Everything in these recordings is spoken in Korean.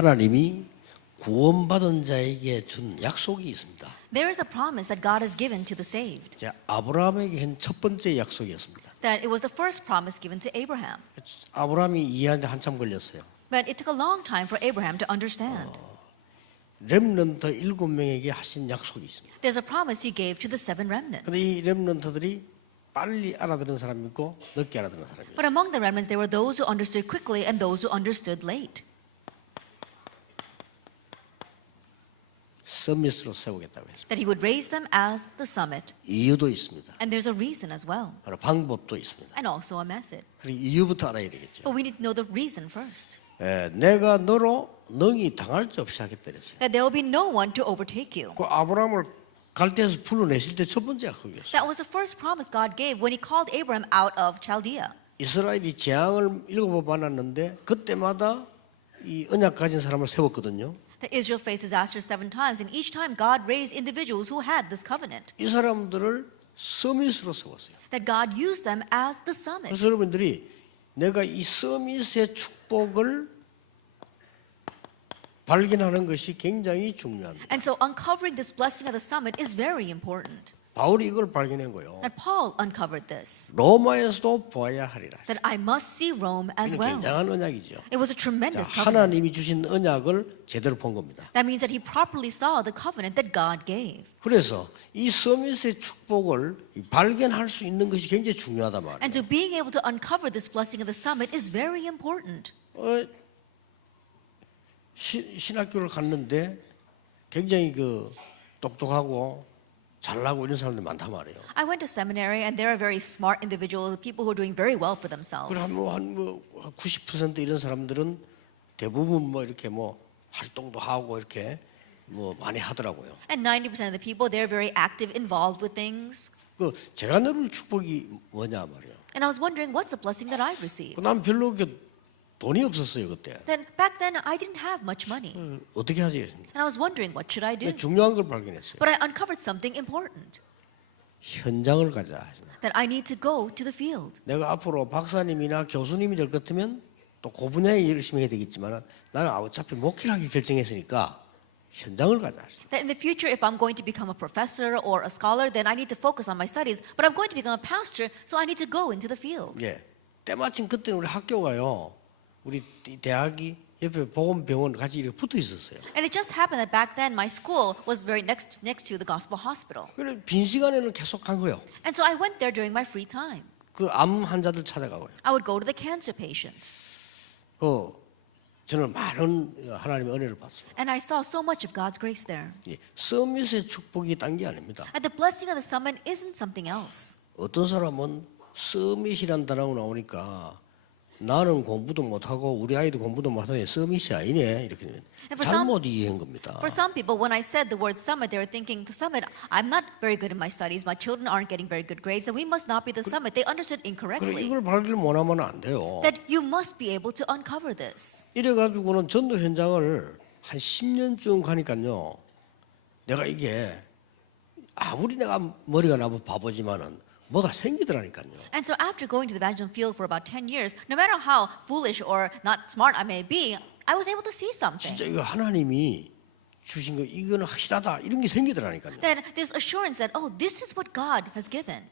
하나님이 구원받은 자에게 준 약속이 있습니다. There is a promise that God has given to the saved. 자, 아브라함에게 한 첫 번째 약속이었습니다. That it was the first promise given to Abraham. 아브라함이 이해하는데 한참 걸렸어요. But it took a long time for Abraham to understand. 렘넌트 7명에게 하신 약속이 있습니다. There's a promise he gave to the seven remnants. 근데 이 렘넌트들이 빨리 알아들은 사람이 있고 늦게 알아들은 사람이 있어요. But among the remnants, there were those who understood quickly and those who understood late. 서밋으로 세우겠다고 했습니다. That he would raise them as the summit. 이유도 있습니다. And there's a reason as well. 바로 방법도 있습니다. And also a method. 그리고 이유부터 알아야 되겠죠. But we need to know the reason first. 내가 너로 능히 당할 수 없이 하겠다 그랬어요. That there will be no one to overtake you. 그 아브라함을 갈대에서 불러내실 때 첫 번째 약속이었어요. That was the first promise God gave when he called Abraham out of Chaldea. 이스라엘이 재앙을 7번 만났는데 그때마다 이 언약 가진 사람을 세웠거든요. That Israel faced disaster 7 times, and each time God raised individuals who had this covenant. 이 사람들을 서밋으로 세웠어요. That God used them as the summit. 그래서 여러분들이 내가 이 서밋의 축복을 발견하는 것이 굉장히 중요합니다. And so uncovering this blessing of the summit is very important. 바울이 이걸 발견한 거예요. That Paul uncovered this. 로마에서도 보아야 하리라. That I must see Rome as 이건 well. 굉장한 언약이죠. It was a 자, tremendous covenant. 하나님이 주신 언약을 제대로 본 겁니다. That means that he properly saw the covenant that God gave. 그래서 이 서밋의 축복을 발견할 수 있는 것이 굉장히 중요하단 말이에요. And so being able to uncover this blessing of the summit is very important. 신학교를 갔는데 굉장히 그 똑똑하고 잘나고 이런 사람들 많단 말이에요. I went to seminary, and there are very smart individuals, people who are doing very well for themselves. 그리고 한 90% 이런 사람들은 대부분 뭐 이렇게 뭐 활동도 하고 이렇게 뭐 많이 하더라고요. And 90% of the people, they're very active, involved with things. 그 제가 누릴 축복이 뭐냐 말이에요. And I was wondering, what's the blessing that I've received? 난 별로 그렇게 돈이 없었어요 그때. Then back then, I didn't have much money. 어떻게 하지? And I was wondering, what should I do? 중요한 걸 발견했어요. But I uncovered something important. 현장을 가자. That I need to go to the field. 내가 앞으로 박사님이나 교수님이 될 것 같으면 또 그 분야에 열심히 해야 되겠지만 나는 어차피 목회를 하기 결정했으니까 현장을 가자. That in the future, if I'm going to become a professor or a scholar, then I need to focus on my studies. But I'm going to become a pastor, so I need to go into the field. 예. 때마침 그때는 우리 학교가요. 우리 대학이 옆에 보건병원 같이 이렇게 붙어 있었어요. And it just happened that back then my school was very next to the gospel hospital. 그래 빈 시간에는 계속 간 거예요. And so I went there during my free time. 그 암 환자들 찾아가고요. I would go to the cancer patients. 저는 많은 하나님의 은혜를 봤어요. And I saw so much of God's grace there. 예. 서밋의 축복이 딴 게 아닙니다. And the blessing of the summit isn't something else. 어떤 사람은 서밋이란 단어가 나오니까 나는 공부도 못하고 우리 아이도 공부도 못하니 서밋이 아니네 이렇게 잘못 이해한 겁니다. For some people, when I said the word summit, they were thinking the summit. I'm not very good in my studies. My children aren't getting very good grades, and we must not be the summit. They understood 그래 incorrectly. 이걸 발견 못하면 안 돼요. That you must be able to uncover this. 이래가지고는 전도 현장을 한 10년쯤 가니까요. 내가 이게 아무리 내가 머리가 나고 바보지만은 뭐가 생기더라니까요. And so after going to the evangelism field for about 10 years, no matter how foolish or not smart I may be, I was able to see something. 진짜 이거 하나님이 주신 거 이거는 확실하다 이런 게 생기더라니까요. Then this assurance that, oh, this is what God has given.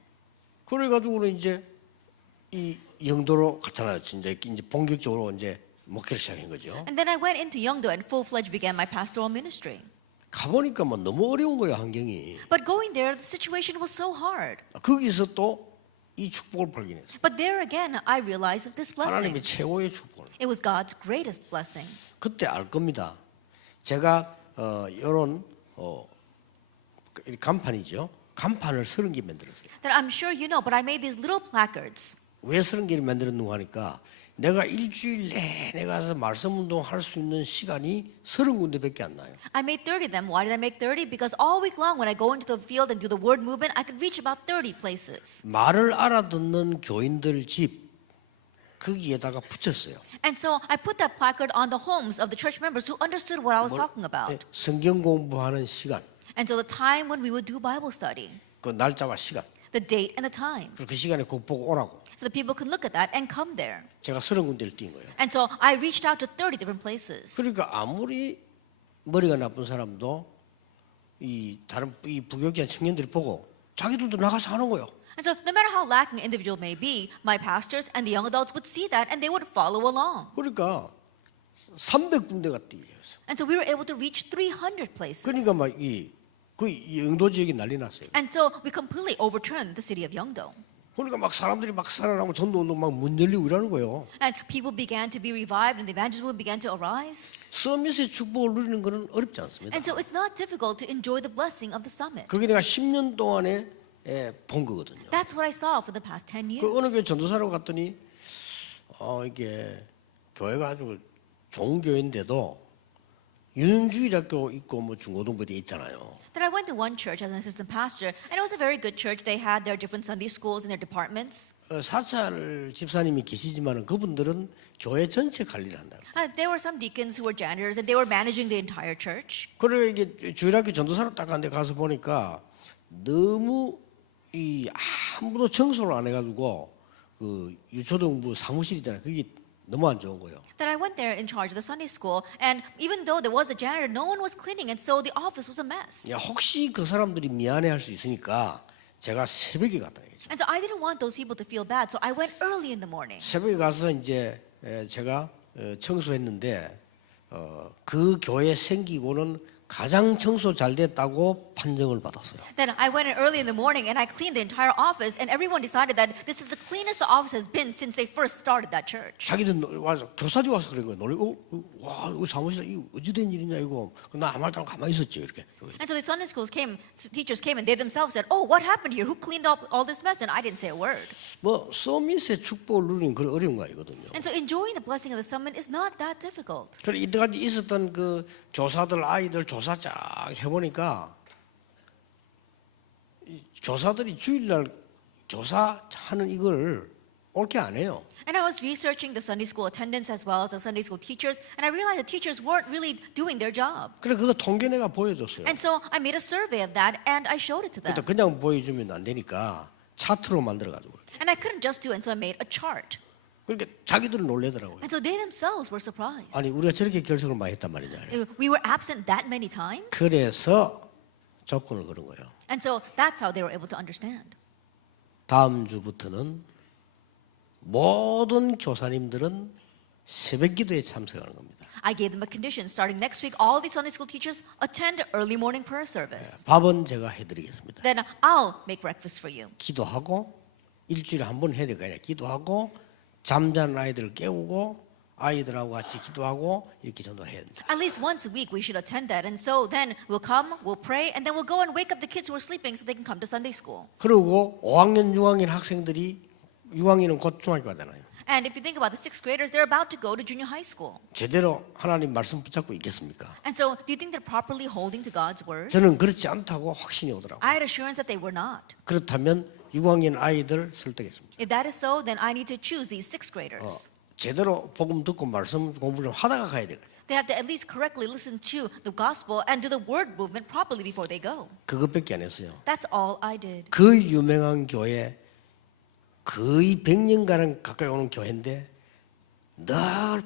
그래가지고는 이제 이 영도로 갔잖아요. 이제 본격적으로 이제 목회를 시작한 거죠. And then I went into Yeongdo and full-fledged began my pastoral ministry. 가보니까 뭐 너무 어려운 거예요 환경이. But going there, the situation was so hard. 거기서 또 이 축복을 발견했어요. But there again, I realized this 하나님의 blessing. 최고의 축복. It was God's greatest blessing. 그때 알 겁니다. 제가 이런 간판이죠. 간판을 30개 만들었어요. That I'm sure you know, but I made these little placards. 왜 30개를 만들었는가 하니까 내가 일주일 내내 가서 말씀 운동할 수 있는 시간이 30군데밖에 안 나요. I made 30 of them. Why did I make 30? Because all week long when I go into the field and do the word movement, I could reach about 30 places. 말을 알아듣는 교인들 집 거기에다가 붙였어요. And so I put that placard on the homes of the church members who understood what I was talking about. 성경 공부하는 시간, And so the time when we would do Bible study, 그 날짜와 시간, the date and the time. 그리고 그 시간에 꼭 보고 오라고. so that people could look at that and come there. 제가 30군데를 뛴 거예요. And so I reached out to 30 different places. 그러니까 아무리 머리가 나쁜 사람도 이 다른 이 부교육자 청년들이 보고 자기들도 나가서 하는 거예요. And so no matter how lacking an individual may be, my pastors and the young adults would see that and they would follow along. 그러니까 300군데가 뛰어서. And so we were able to reach 300 places. 그러니까 그 영도 지역이 난리 났어요. And so we completely overturned the city of Yeongdo. 그러니까 막 사람들이 막 살아나고 전도운동 막 문 열리고 이러는 거예요. And people began to be revived and the evangelism began to arise. 서밋의 축복을 누리는 것은 어렵지 않습니다. And so it's not difficult to enjoy the blessing of the summit. 그게 내가 10년 동안에 본 거거든요. That's what I saw for the past 10 years. 그 어느 교회 전도사로 갔더니 이게 교회가 아주 좋은 교회인데도 유년주일학교 있고 뭐 중고등부대 있잖아요. That I went to one church as an assistant pastor, and it was a very good church. They had their different Sunday schools and their departments. 사찰 집사님이 계시지만은 그분들은 교회 전체 관리를 한다. There were some deacons who were janitors, and they were managing the entire church. 그래 이게 주일학교 전도사로 딱 한데 가서 보니까 너무 이 아무도 청소를 안 해가지고 그 유초등부 사무실 있잖아요. 그게 너무 안 좋은 거예요. That I went there in charge of the Sunday school, and even though there was a janitor, no one was cleaning, and so the office was a mess. 야, 혹시 그 사람들이 미안해할 수 있으니까 제가 새벽에 갔다 얘기죠. And so I didn't want those people to feel bad, so I went early in the morning. 새벽에 가서 이제 제가 청소했는데 그 교회 생기고는 가장 청소 잘 됐다고 판정을 받았어요. Then I went in early in the morning and I cleaned the entire office, and everyone decided that this is the cleanest the office has been since they first started that church. 자기들 와서 교사들이 와서 그런 거예요. 놀래, 와, 우리 사무실 이 어찌된 일이냐 이거. 나 아무 말도 안 하고 가만히 있었죠 이렇게. And so the Sunday schools came, teachers came, and they themselves said, "Oh, what happened here? Who cleaned up all this mess?" And I didn't say a word. 뭐 서밋의 축복을 누리는 그런 어려운 거이거든요. And so enjoying the blessing of the summit is not that difficult. 그래 이때까지 있었던 그 교사들 아이들 조사 쫙 해보니까 교사들이 주일날 교사하는 이걸 옳게 안 해요. And I was researching the Sunday school attendants as well as the Sunday school teachers, and I realized the teachers weren't really doing their job. 그래 그거 통계 내가 보여줬어요. And so I made a survey of that, and I showed it to them. 그때 그냥 보여주면 안 되니까 차트로 만들어가지고 그렇게. And I couldn't just do it, and so I made a chart. 그러니까 자기들은 놀래더라고요. And so they themselves were surprised. 아니 우리가 저렇게 결석을 많이 했단 말이냐. We were absent that many times, 그래서 조건을 걸은 거예요. and so that's how they were able to understand. 다음 주부터는 모든 교사님들은 새벽 기도에 참석하는 겁니다. I gave them a condition. Starting next week, all the Sunday school teachers attend early morning prayer service. 밥은 제가 해드리겠습니다. Then I'll make breakfast for you. 기도하고 일주일에 한 번 해야 될거 아니야. 기도하고 잠자는 아이들을 깨우고 아이들하고 같이 기도하고 이렇게 전도해야 된다. At least once a week we should attend that. And so then we'll come, we'll pray, and then we'll go and wake up the kids who are sleeping so they can come to Sunday school. 그리고 5학년, 6학년 학생들이 6학년은 곧 중학교 가잖아요. And if you think about the sixth graders, they're about to go to junior high school. 제대로 하나님 말씀 붙잡고 있겠습니까? And so do you think they're properly holding to God's word? 저는 그렇지 않다고 확신이 오더라고요. I had assurance that they were not. 그렇다면 6학년 아이들 설득했습니다. If that is so, then I need to choose these sixth graders. 제대로 복음 듣고 말씀 공부 좀 하다가 가야 돼요. They have to at least correctly listen to the gospel and do the word movement properly before they go. 그것밖에 안 했어요. That's all I did. 그 유명한 교회 거의 100년가량 가까이 오는 교회인데 늘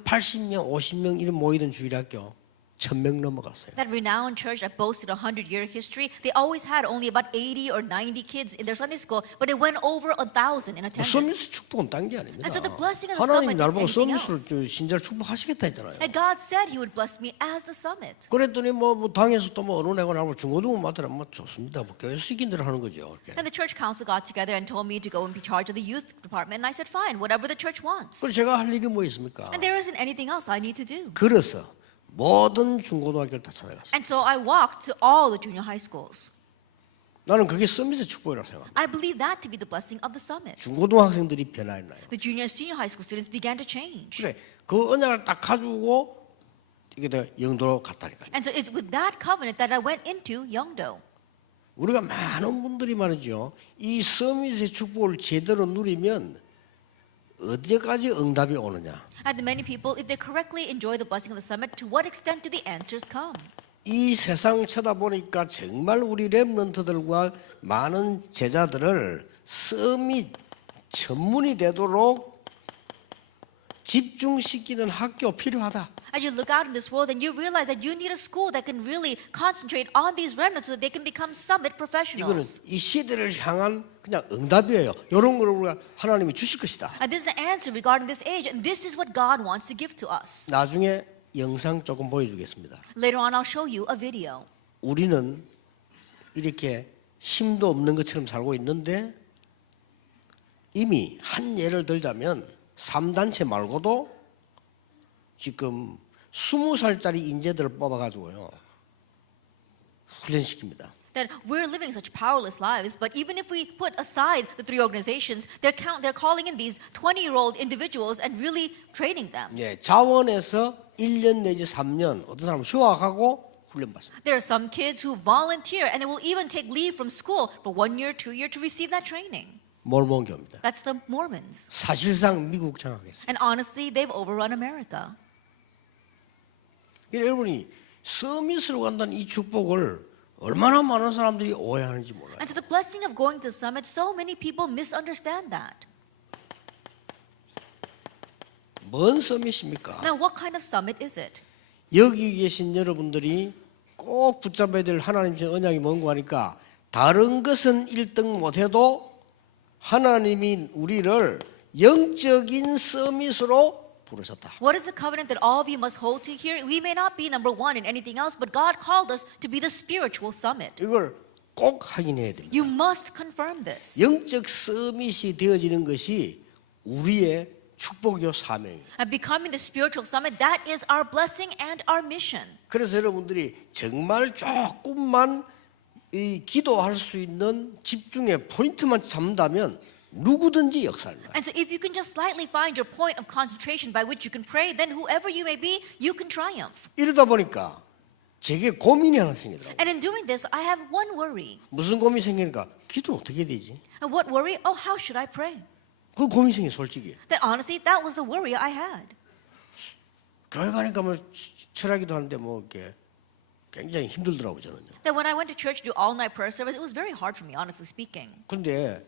80명, 50명 이런 모이던 주일학교 1000명 넘어갔어요. That renowned church that boasted a 100-year history, they always had only about 80 or 90 kids in their Sunday school, but it went over 1,000 in attendance. 서밋 축복은 딴 게 아닙니다. And so the blessing of the 하나님 summit 날 is 보고 anything 서밋을 신자를 축복하시겠다 했잖아요. And God said He would bless me as the summit. 그랬더니 뭐 당에서 또 뭐 어느 내가 나고 중고등부 맡으라 뭐 좋습니다. 뭐 교회 시킨 대로 하는 거죠. 이렇게. Then the church council got together and told me to go and be charged of the youth department, and I said, fine, whatever the church wants. 그래서 제가 할 일이 뭐 있습니까? And there isn't anything else I need to do. 그래서 모든 중고등학교를 다 찾아갔어요. And so I walked to all the junior high schools. 나는 그게 서밋의 축복이라고 생각합니다. I believe that to be the blessing of the summit. 중고등학생들이 변화했나요? The junior and senior high school students began to change. 그래, 그 언약을 딱 가지고 이게 내가 영도로 갔다니까요. And so it's with that covenant that I went into Yeongdo. 우리가 많은 분들이 말이죠. 이 서밋의 축복을 제대로 누리면 어디까지 응답이 오느냐? And the many people, if they correctly enjoy the blessing of the summit, to what extent do the answers come? 이 세상 쳐다보니까 정말 우리 렘넌트들과 많은 제자들을 서밋 전문이 되도록 집중시키는 학교 필요하다. As you look out in this world and you realize that you need a school that can really concentrate on these remnants so that they can become summit 이거는 professionals. 이 시대를 향한 그냥 응답이에요. 이런 걸 우리가 하나님이 주실 것이다. And this is the answer regarding this age, and this is what God wants to give to us. 나중에 영상 조금 보여주겠습니다. Later on, I'll show you a video. 우리는 이렇게 힘도 없는 것처럼 살고 있는데 이미 한 예를 들자면 3단체 말고도 지금 20살짜리 인재들을 뽑아가지고요 훈련시킵니다. That we're living such powerless lives, but even if we put aside the three organizations, they're calling in these 20-year-old individuals and really training them. 예, 자원에서 1년 내지 3년 어떤 사람은 휴학하고 훈련받습니다. There are some kids who volunteer and they will even take leave from school for 1 year, 2 years to receive that training. 몰몬교입니다. That's the Mormons. 사실상 미국 장악했어요. And honestly, they've overrun America. 여러분이 서밋으로 간다는 이 축복을 얼마나 많은 사람들이 오해하는지 몰라요. And so the blessing of going to the summit, so many people misunderstand that. 뭔 서밋입니까? Now, what kind of summit is it? 여기 계신 여러분들이 꼭 붙잡아야 될 하나님 의 언약이 뭔고 하니까 다른 것은 1등 못해도 하나님이 우리를 영적인 서밋으로 부르셨다. What is the covenant that all of you must hold to here? We may not be number one in anything else, but God called us to be the spiritual summit. 이걸 꼭 확인해야 됩니다. You must confirm this. 영적 서밋이 되어지는 것이 우리의 축복이요 사명이에요. And becoming the spiritual summit, that is our blessing and our mission. 그래서 여러분들이 정말 조금만 이 기도할 수 있는 집중의 포인트만 잡는다면 누구든지 역사를 해요. And so if you can just slightly find your point of concentration by which you can pray, then whoever you may be, you can triumph. 이러다 보니까 제게 고민이 하나 생기더라고요. And in doing this, I have one worry. 무슨 고민이 생기니까 기도는 어떻게 해야 되지? And what worry? Oh, how should I pray? 그 고민이 생겨 솔직히. That honestly, that was the worry I had. 교회 가니까 뭐 철학기도 하는데 뭐 이렇게 굉장히 힘들더라고요 저는요. That when I went to church to do all-night prayer service, it was very hard for me, honestly speaking. 근데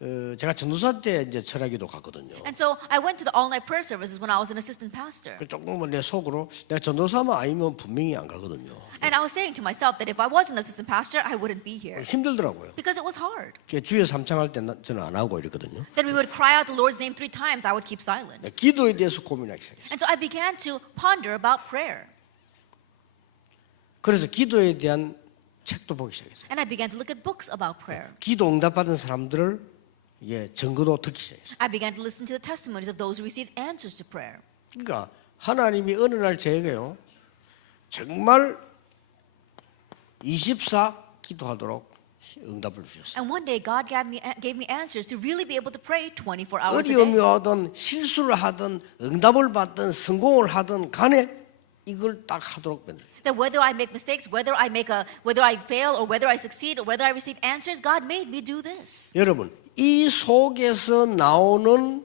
제가 전도사 때 이제 철학기도 갔거든요. And so I went to the all-night prayer services when I was an assistant pastor. 그 조금은 내 속으로 내가 전도사만 아니면 분명히 안 가거든요. And I was saying to myself that if I was an assistant pastor, I wouldn't be here. 힘들더라고요. Because it was hard. 주여 삼창할 때 저는 안 하고 이랬거든요. Then we would cry out the Lord's name 3 times, I would keep silent. 기도에 대해서 고민하기 시작했어요. And so I began to ponder about prayer. 그래서 기도에 대한 책도 보기 시작했어요. And I began to look at books about prayer. 기도 응답받은 사람들을 증거도 듣기 시작했어요. I began to listen to the testimonies of those who received answers to prayer. 그러니까 하나님이 어느 날 저에게요 정말 24 기도하도록 응답을 주셨어요. And one day God gave me answers to really be able to pray 24 hours a 어려움이 day. 오든 실수를 하든 응답을 받든 성공을 하든 간에 이걸 딱 하도록 만들어요. That whether I make mistakes, whether I fail, or whether I succeed, or whether I receive answers, God made me do this. 여러분 이 속에서 나오는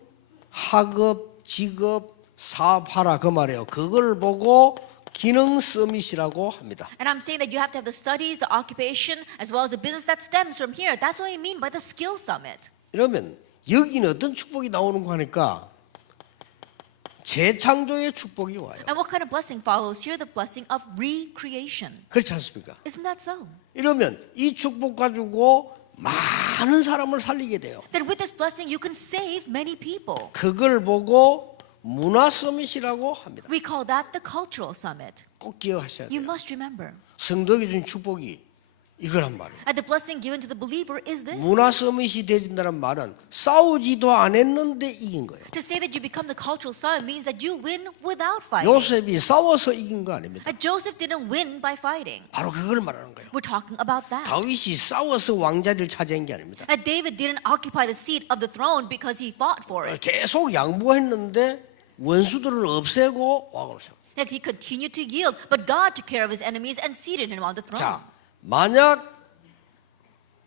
학업, 직업, 사업하라 그 말이에요. 그걸 보고 기능 서밋이라고 합니다. And I'm saying that you have to have the studies, the occupation, as well as the business that stems from here. That's what I mean by the skill summit. 이러면 여기는 어떤 축복이 나오는 거 하니까 재창조의 축복이 와요. And what kind of blessing follows here? The blessing of recreation. 그렇지 않습니까? Isn't that so? 이러면 이 축복 가지고 많은 사람을 살리게 돼요. That with this blessing you can save many people. 그걸 보고 문화 서밋이라고 합니다. We call that the cultural summit. 꼭 기억하셔야 You 돼요. must remember. 성도에게 준 축복이 이거란 말이에요. And the blessing given to the believer is this. 문화 서밋이 되진다는 말은 싸우지도 안 했는데 이긴 거예요. To say that you become the cultural summit means that you win without fighting. 요셉이 싸워서 이긴 거 아닙니다. And Joseph didn't win by fighting. 바로 그걸 말하는 거예요. We're talking about that. 다윗이 싸워서 왕자리를 차지한 게 아닙니다. That David didn't occupy the seat of the throne because he fought for it. 계속 양보했는데 원수들을 없애고 왕으로 세워. That he continued to yield, but God took care of his enemies and seated him on the throne. 자, 만약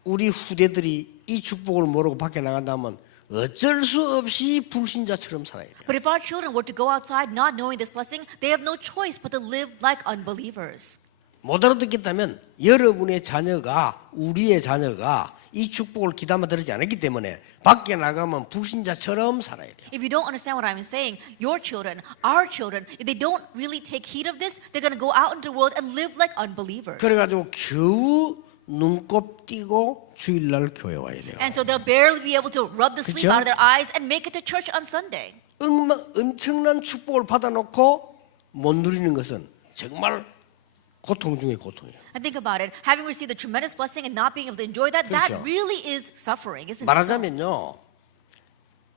우리 후대들이 이 축복을 모르고 밖에 나간다면 어쩔 수 없이 불신자처럼 살아야 돼요. But if our children were to go outside not knowing this blessing, they have no choice but to live like unbelievers. 못 알아듣겠다면 여러분의 자녀가 우리의 자녀가 이 축복을 귀담아 들지 않았기 때문에 밖에 나가면 불신자처럼 살아야 돼요. If you don't understand what I'm saying, your children, our children, if they don't really take heed of this, they're going to go out into the world and live like unbelievers. 그래가지고 겨우 눈곱 띄고 주일날 교회 와야 돼요. And so they'll barely be able to rub the sleep 그쵸? out of their eyes and make it to church on Sunday. 엄청난 축복을 받아놓고 못 누리는 것은 정말 고통 중에 고통이에요. And think about it, having received the tremendous blessing and not being able to enjoy that, that 그렇죠. really is suffering, isn't it? 말하자면요,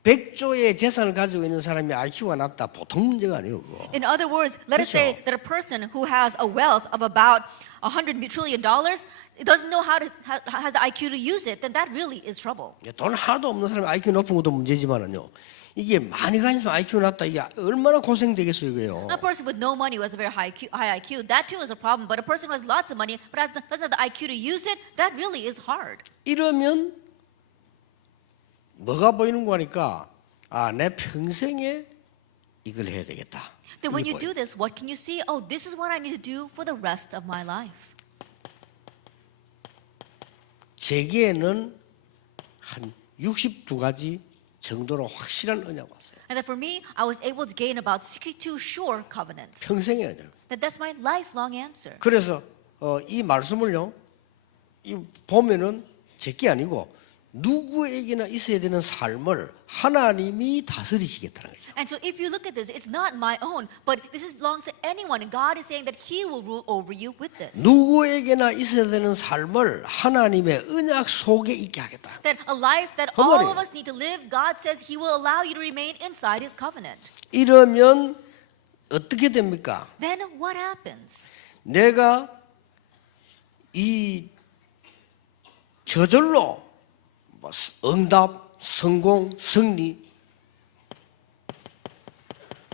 100조의 재산을 가지고 있는 사람이 IQ가 낮다 보통 문제가 아니에요. 그거. In other words, let us 그렇죠. say that a person who has a wealth of about $100 trillion doesn't know how to has the IQ to use it, then that really is trouble. 돈 하나도 없는 사람이 IQ 높은 것도 문제지만은요, 이게 많이 가진 사람 IQ 낮다 이게 얼마나 고생되겠어요 이거요. A person with no money who has a very high IQ, that too is a problem. But a person who has lots of money but doesn't have the IQ to use it, that really is hard. 이러면 뭐가 보이는 거니까 아, 내 평생에 이걸 해야 되겠다. Then when 이게 you do this, what can you see? Oh, this is what I need to do for the rest of my life. 제게는 한 62가지 정도로 확실한 언약 왔어요. And that for me, I was able to gain about 62 sure covenants. 평생의 언약. That's my lifelong answer. 그래서 이 말씀을요, 이 보면은 제게 아니고 누구에게나 있어야 되는 삶을 하나님이 다스리시겠다는 거죠. And so if you look at this, it's not my own, but this belongs to anyone. And God is saying that He will rule over you with this. 누구에게나 있어야 되는 삶을 하나님의 언약 속에 있게 하겠다. That a life that 그 all 말이에요. of us need to live, God says He will allow you to remain inside His covenant. 이러면 어떻게 됩니까? Then what happens? 내가 이 저절로 뭐 응답, 성공, 승리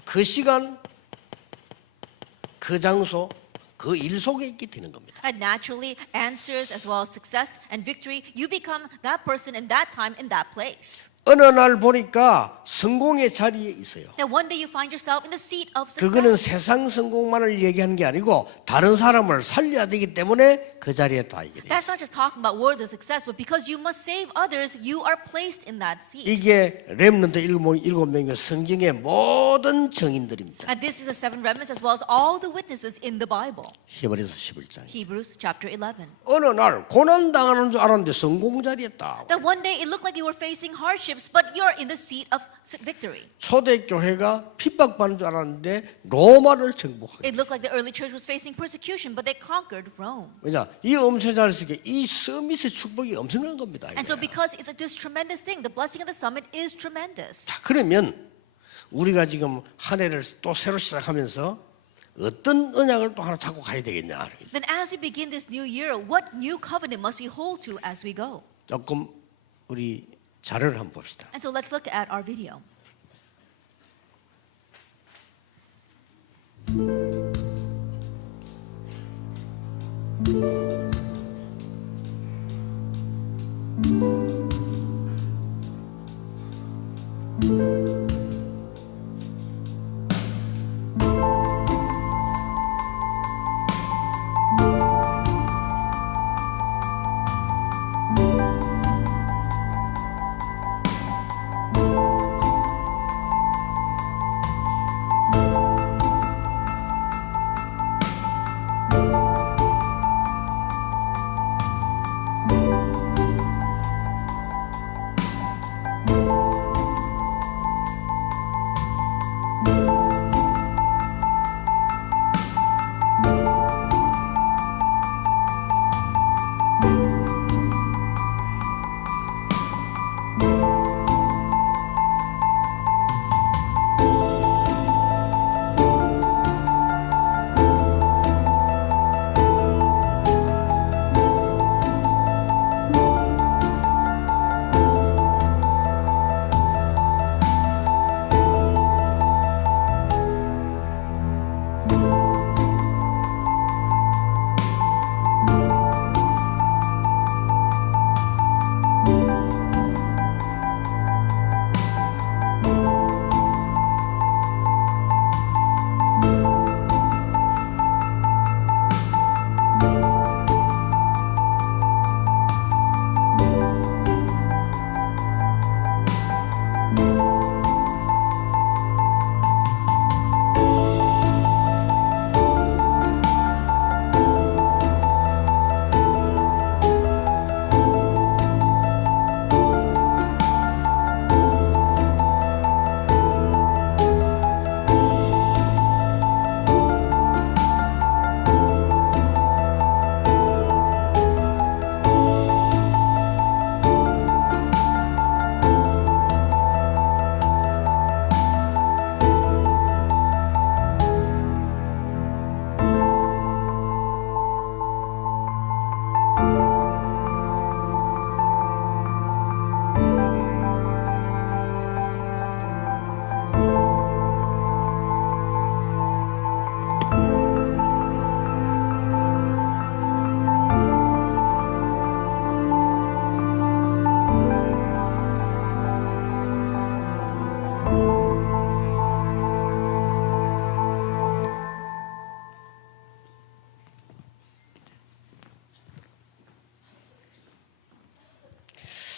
그 시간, 그 장소, 그 일 속에 있게 되는 겁니다. And naturally, answers as well as success and victory, you become that person in that time, in that place. 어느 날 보니까 성공의 자리에 있어요. Now one day you find yourself in the seat of 그거는 success. 세상 성공만을 얘기하는 게 아니고 다른 사람을 살려야 되기 때문에 그 자리에 다 있게 돼요. That's not just talking about worldly success, but because you must save others, you are placed in that seat. 이게 렘넌트 7명의 성경의 모든 정인들입니다. And this is the seven remnants as well as all the witnesses in the Bible. 히브리서 11장. Hebrews chapter 11. 어느 날 고난 당하는 줄 알았는데 성공 자리에 있다. That one day it looked like you were facing hardships, but you're in the seat of victory. 초대교회가 핍박받는 줄 알았는데 로마를 정복하게. It looked like the early church was facing persecution, but they conquered Rome. 왜냐? 이 엄청난 자리 속에 이 서밋의 축복이 엄청난 겁니다. And so 이게. because it's this tremendous thing, the blessing of the summit is tremendous. 자, 그러면 우리가 지금 한 해를 또 새로 시작하면서 어떤 언약을 또 하나 잡고 가야 되겠냐. Then as we begin this new year, what new covenant must we hold to as we go? 조금 우리 자료를 한번 봅시다. And so let's look at our video.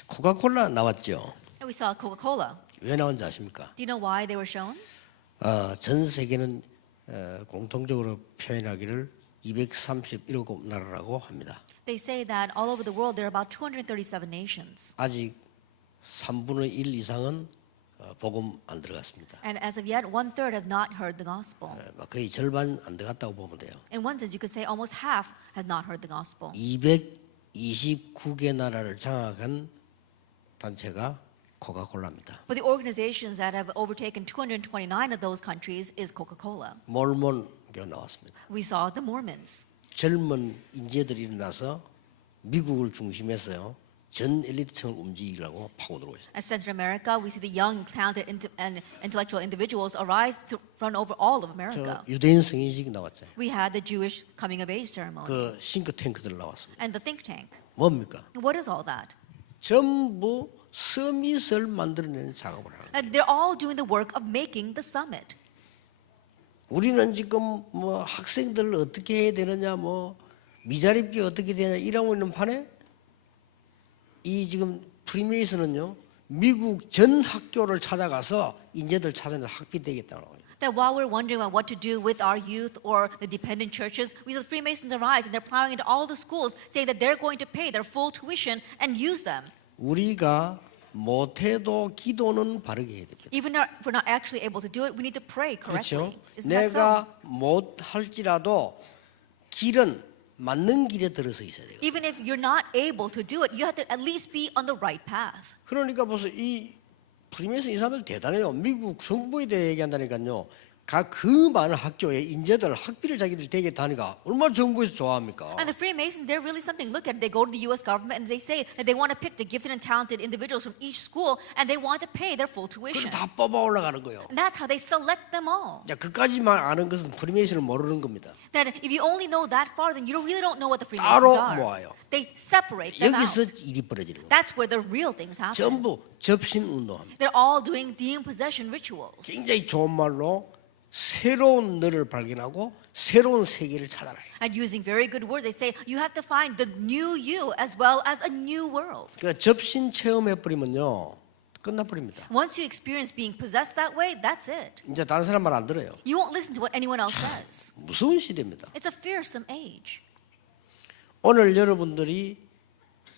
코카콜라 나왔죠. And we saw Coca-Cola. 왜 나온지 아십니까? Do you know why they were shown? 전 세계는 공통적으로 표현하기를 237나라라고 합니다. They say that all over the world there are about 237 nations. 아직 3분의 1 이상은 복음 안 들어갔습니다. And as of yet, 1/3 have not heard the gospel. 거의 절반 안 들어갔다고 보면 돼요. In one sense, you could say almost half have not heard the gospel. 229개 나라를 장악한 단체가 코카콜라입니다. But the organizations that have overtaken 229 of those countries is Coca-Cola. 몰몬교 나왔습니다. We saw the Mormons. 젊은 인재들이 일어나서 미국을 중심해서요. 전 엘리트층을 움직이려고 파고 들어오고 있어요. As Central America, we see the young, talented, and intellectual individuals arise to run over all of America. 저 유대인 성인식이 나왔죠. We had the Jewish coming of age ceremony 그 싱크탱크들 나왔습니다. and the think tank. 뭡니까? What is all that? 전부 서밋을 만들어내는 작업을 하는 거예요. And they're all doing the work of making the summit. 우리는 지금 뭐 학생들 어떻게 해야 되느냐, 뭐 미자립기 어떻게 되냐 이러고 있는 판에 이 지금 프리메이슨은요 미국 전 학교를 찾아가서 인재들 찾아내서 학비되겠다는 거예요. That while we're wondering about what to do with our youth or the dependent churches, we see the Freemasons arise and they're plowing into all the schools saying that they're going to pay their full tuition and use them. 우리가 못해도 기도는 바르게 해야 됩니다. Even if we're not actually able to do it, we need to pray 그렇죠? correctly. Isn't that so? 내가 못할지라도 길은 맞는 길에 들어서 있어야 돼요. Even if you're not able to do it, you have to at least be on the right path. 그러니까 벌써 이 프리메이슨 이 사람들 대단해요. 미국 정부에 대해 얘기한다니까요. 그 많은 학교에 인재들 학비를 자기들이 되겠다 하니까 얼마나 정부에서 좋아합니까? And the Freemasons, they're really something. Look at it. They go to the U.S. government and they say that they want to pick the gifted and talented individuals from each school and they want to pay their full 그걸 tuition. 다 뽑아 올라가는 거예요. And that's how they select them all. 자, 그까지만 아는 것은 프리메이슨을 모르는 겁니다. That if you only know that far, then you really don't know what the 따로 Freemasons are. 모아요. They separate them 여기서 out. 일이 벌어지는 거예요. That's where the real things happen. 전부 접신 운동합니다. They're all doing demon-possession rituals. 굉장히 좋은 말로 새로운 너를 발견하고 새로운 세계를 찾아라. And using very good words, they say you have to find the new you as well as a new world. 그 접신 체험해 버리면요 끝나버립니다. Once you experience being possessed that way, that's it. 이제 다른 사람 말 안 들어요. You won't listen to what anyone else says. 무서운 시대입니다. It's a fearsome age. 오늘 여러분들이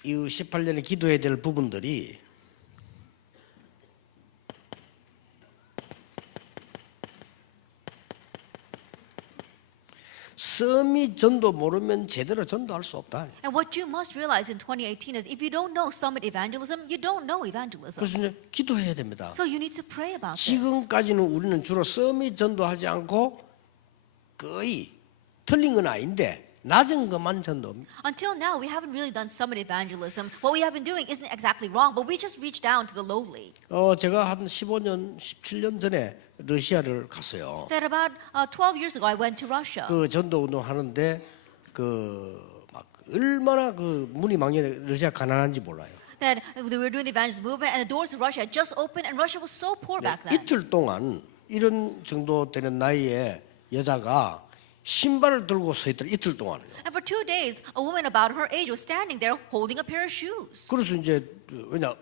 이 18년에 기도해야 될 부분들이 서밋 전도 모르면 제대로 전도할 수 없다. And what you must realize in 2018 is if you don't know summit evangelism, you don't know evangelism. 그래서 이제 기도해야 됩니다. So you need to pray about this. 지금까지는 우리는 주로 서밋 전도하지 않고 거의 틀린 건 아닌데 낮은 것만 전도합니다. Until now, we haven't really done summit evangelism. What we have been doing isn't exactly wrong, but we just reach down to the lowly. 제가 한 15년, 17년 전에 러시아를 갔어요. That about 12 years ago, I went to Russia. 그 전도 운동 하는데 막 얼마나 그 문이 막혀 러시아 가난한지 몰라요. That we were doing the evangelist movement, and the doors to Russia had just opened, and Russia was so poor back then. 이틀 동안 이런 정도 되는 나이에 여자가 신발을 들고 서 있더라. 이틀 동안요. And for 2 days, a woman about her age was standing there holding a pair of shoes. 그래서 이제 그냥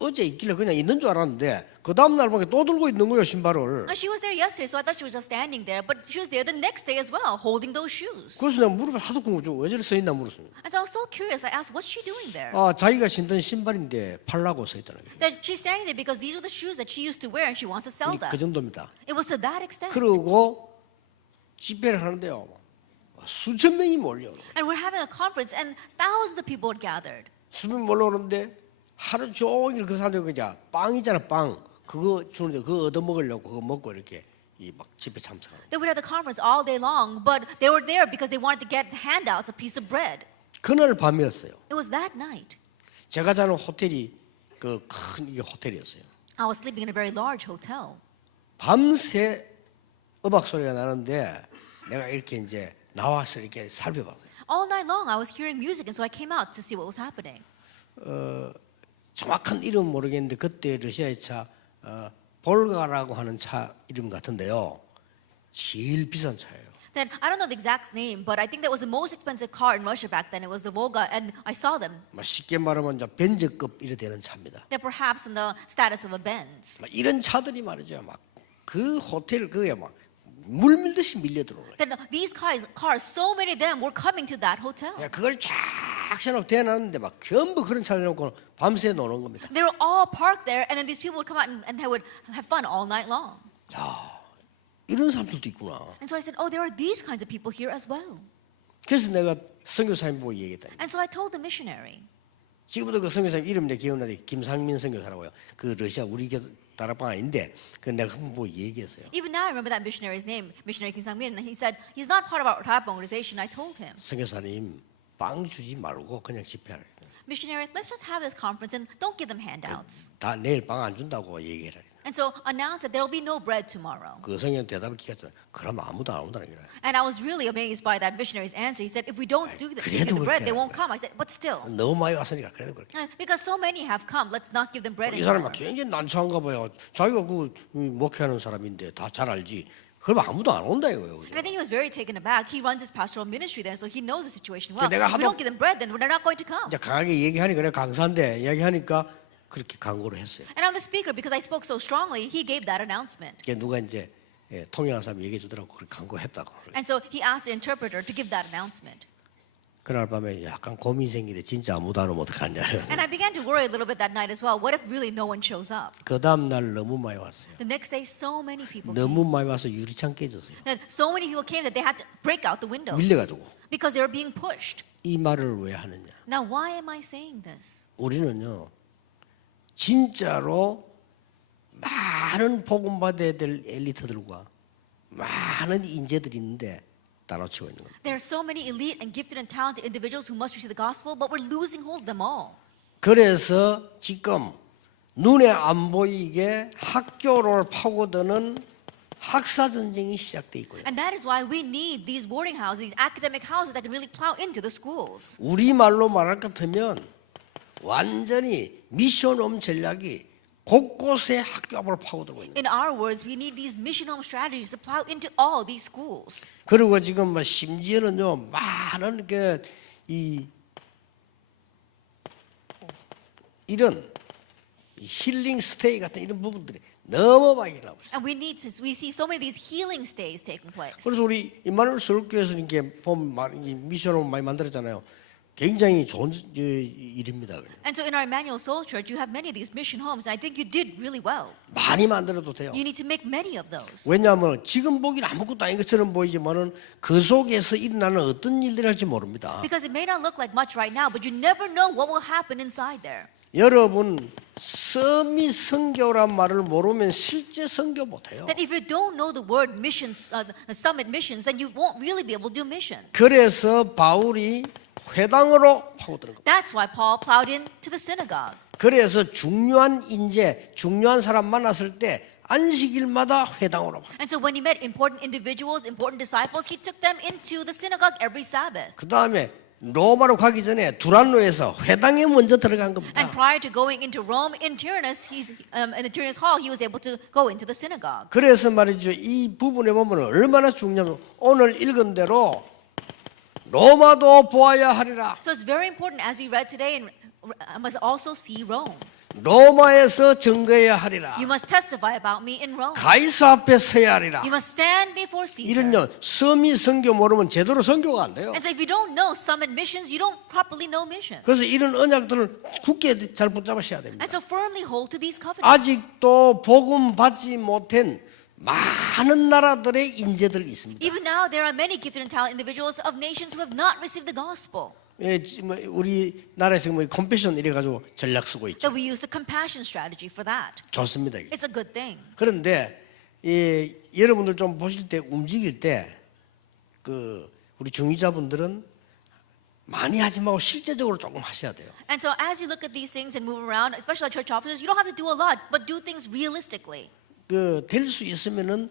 어제 있길래 그냥 있는 줄 알았는데 그 다음 날 보니까 또 들고 있는 거예요 신발을. And she was there yesterday, so I thought she was just standing there, but she was there the next day as well, holding those shoes. 그래서 내가 무릎에 하도 꿇고 왜 저리 서 있나 물었습니다. And so I was so curious. I asked, what's she doing there? 자기가 신던 신발인데 팔라고 서 있다는 거예요. That she's standing there because these were the shoes that she used to wear, and she wants to sell them. 그 정도입니다. It was to that extent. 그리고 집회를 하는데요. 수천 명이 몰려. And we're having a conference, and thousands of people had gathered. 수천 명 몰려오는데 하루 종일 그 사람들 그냥 빵이잖아 빵. 그거 주는데 그거 얻어 먹으려고 그거 먹고 이렇게 이 막 집회 참석하는. They would have the conference all day long, but they were there because they wanted to get handouts, a piece of bread. 그날 밤이었어요. It was that night. 제가 자는 호텔이 그 큰 이게 호텔이었어요. I was sleeping in a very large hotel. 밤새 음악 소리가 나는데 내가 이렇게 이제 나와서 이렇게 살펴봤어요. All night long, I was hearing music, and so I came out to see what was happening. 정확한 이름 모르겠는데 그때 러시아의 차 볼가라고 하는 차 이름 같은데요. 제일 비싼 차예요. Then I don't know the exact name, but I think that was the most expensive car in Russia back then. It was the Volga, and I saw them. 뭐 쉽게 말하면 이제 벤츠급 이래 되는 차입니다. They're perhaps in the status of a Benz. 막 이런 차들이 말이죠. 막 그 호텔 그에 막 물밀듯이 밀려 들어오는 거예요. Then these cars, so many of them were coming to that hotel. 그걸 쫙 셔놓고 대놨는데 막 전부 그런 차를 놓고 밤새 노는 겁니다. They were all parked there, and then these people would come out and they would have fun all night long. 자, 이런 사람들도 있구나. And so I said, oh, there are these kinds of people here as well. 그래서 내가 선교사님 보고 얘기했다. And so I told the missionary. 지금도 그 선교사님 이름 내 기억나는데 김상민 선교사라고요. 그 러시아 우리 다락방 아닌데 그 내가 한번 보고 얘기했어요. Even now I remember that missionary's name, missionary Kim Sang-min. And he said, he's not part of our Tarapong organization. I told him, 선교사님 빵 주지 말고 그냥 집회하라. missionary, let's just have this conference and don't give them handouts. 다 내일 빵 안 준다고 얘기해라. And so announce that there will be no bread tomorrow. 그 성경 대답을 기했어. 그럼 아무도 안 온다는 거야. And I was really amazed by that missionary's answer. He said, if we don't give them the bread, they won't come. I said, but still. 너무 많이 왔으니까 그래도 그렇게. Because so many have come, let's not give them bread 이 사람이 anymore. 굉장히 난처한가 봐요. 자기가 그 목회하는 사람인데 다 잘 알지. 그럼 아무도 안 온다 이거예요. And I think he was very taken aback. He runs his pastoral ministry there, so he knows the situation well. 내가 If we don't give them bread, then they're not going to come. 이제 강하게 얘기하니까 내가 강사인데 얘기하니까 그렇게 광고를 했어요. And I'm the speaker because I spoke so strongly. He gave that announcement. 누가 이제 통역한 사람이 얘기해 주더라고. 그렇게 광고했다고. And so he asked the interpreter to give that announcement. 그날 밤에 약간 고민이 생기는데 진짜 아무도 안 오면 어떡하냐. And I began to worry a little bit that night as well. What if really no one shows up? 그 다음 날 너무 많이 왔어요. The next day, so many people 너무 came. 많이 와서 유리창 깨졌어요. And so many people came that they had to break out the windows 밀려가지고. because they were being pushed. 이 말을 왜 하느냐. Now, why am I saying this? 우리는요. 진짜로 많은 복음 받아야 될 엘리트들과 많은 인재들이 있는데 다 놓치고 있는 겁니다. There are so many elite and gifted and talented individuals who must receive the gospel, but we're losing hold of them all. 그래서 지금 눈에 안 보이게 학교를 파고드는 학사 전쟁이 시작돼 있고요. And that is why we need these boarding houses, these academic houses that can really plow into the schools. 우리 말로 말할 것 같으면 완전히 미션홈 전략이 곳곳에 학교 앞을 파고들고 있는. In our words, we need these mission home strategies to plow into all these schools. 그리고 지금 뭐 심지어는요 많은 이 이런 힐링 스테이 같은 이런 부분들이 너무 많이 일어나고 있어요. And we see so many of these healing stays taking place. 그래서 우리 임마누엘 서울교회에서 이렇게 보면 미션홈 많이 만들었잖아요. 굉장히 좋은 일입니다. And so in our Emmanuel Soul Church, you have many of these mission homes. And I think you did really well. 많이 만들어도 돼요. You need to make many of those. 왜냐하면 지금 보기는 아무것도 아닌 것처럼 보이지만은 그 속에서 일어나는 어떤 일들이 할지 모릅니다. Because it may not look like much right now, but you never know what will happen inside there. 여러분 서밋 선교란 말을 모르면 실제 선교 못해요. That if you don't know the word missions, summit missions, then you won't really be able to do mission. 그래서 바울이 회당으로 파고드는 겁니다. That's why Paul plowed into the synagogue. 그래서 중요한 인재, 중요한 사람 만났을 때 안식일마다 회당으로 파. And so when he met important individuals, important disciples, he took them into the synagogue every Sabbath. 그 다음에 로마로 가기 전에 두란노에서 회당에 먼저 들어간 겁니다. And prior to going into Rome, in Tyrannus, in the Tyrannus hall, he was able to go into the synagogue. 그래서 말이죠. 이 부분에 보면 얼마나 중요하면 오늘 읽은 대로 로마도 보아야 하리라. So it's very important as we read today, and I must also see Rome. 로마에서 증거해야 하리라. You must testify about me in Rome. 가이사 앞에 서야 하리라. You must stand before Caesar. 이런요 서밋 선교 모르면 제대로 선교가 안 돼요. And so if you don't know summit missions, you don't properly know mission. 그래서 이런 언약들을 굳게 잘 붙잡으셔야 됩니다. And so firmly hold to these covenants. 아직도 복음 받지 못한 많은 나라들의 인재들이 있습니다. Even now, there are many gifted and talented individuals of nations who have not received the gospel. 우리 나라에서 컴패션 이래 가지고 전략 쓰고 있죠. So we use the compassion strategy for that. 좋습니다. 이게. It's a good thing. 그런데 여러분들 좀 보실 때 움직일 때 그 우리 중위자분들은 많이 하지 말고 실제적으로 조금 하셔야 돼요. And so as you look at these things and move around, especially our church officers, you don't have to do a lot, but do things realistically. 그 될 수 있으면은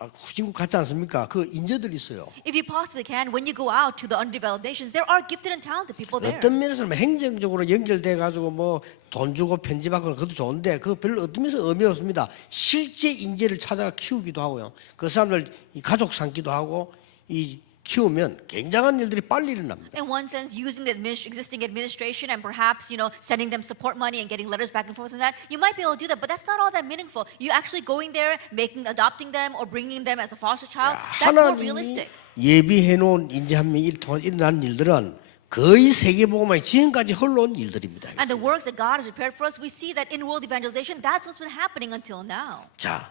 후진국 같지 않습니까? 그 인재들이 있어요. If you possibly can, when you go out to the underdeveloped nations, there are gifted and talented people there. 어떤 면에서는 행정적으로 연결돼 가지고 뭐 돈 주고 편집하고 그것도 좋은데 그 별로 어떤 면에서 의미 없습니다. 실제 인재를 찾아가 키우기도 하고요. 그 사람들 이 가족 삼기도 하고 이 키우면 굉장한 일들이 빨리 일어납니다. In one sense, using the existing administration and perhaps, sending them support money and getting letters back and forth and that, you might be able to do that, but that's not all that meaningful. You actually going there, adopting them or bringing them as a foster child, that's more 하나님이 realistic. 예비해 놓은 인재 한 명이 통해 일어난 일들은 거의 세계복음화의 지금까지 흘러온 일들입니다. And the works that God has prepared for us, we see that in world evangelization, that's what's been happening until now. 자,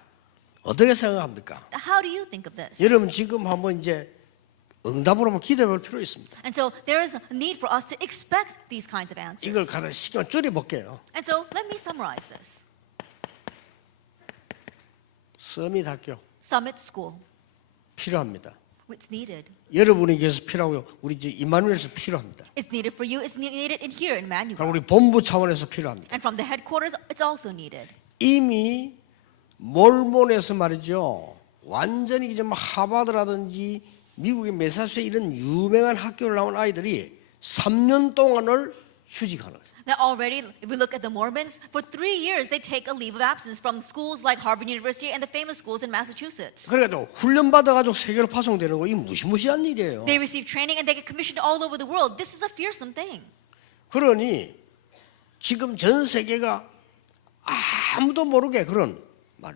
어떻게 생각합니까? How do you think of this? 여러분 지금 한번 이제 응답으로 한번 기대해 볼 필요 있습니다. And so there is a need for us to expect these kinds of 이걸 answers. 가는 시간 줄여 볼게요. And so let me summarize this. 서밋 학교 Summit School, 필요합니다. it's needed. 여러분에게서 필요하고요. 우리 이제 이마누엘에서 필요합니다. It's needed for you. It's needed in here in 그리고 Emmanuel. 우리 본부 차원에서 필요합니다. And from the headquarters, it's also needed. 이미 몰몬에서 말이죠. 완전히 이제 뭐 하버드라든지 미국의 매사추세츠 이런 유명한 학교를 나온 아이들이 3년 동안을 휴직하는 거예요. Now already, if we look at the Mormons, for 3 years they take a leave of absence from schools like Harvard University and the famous schools in Massachusetts. 그래가지고 훈련 받아가지고 세계로 파송되는 거 이 무시무시한 일이에요. They receive training and they get commissioned all over the world. This is a fearsome thing. 그러니 지금 전 세계가 아무도 모르게 그런 말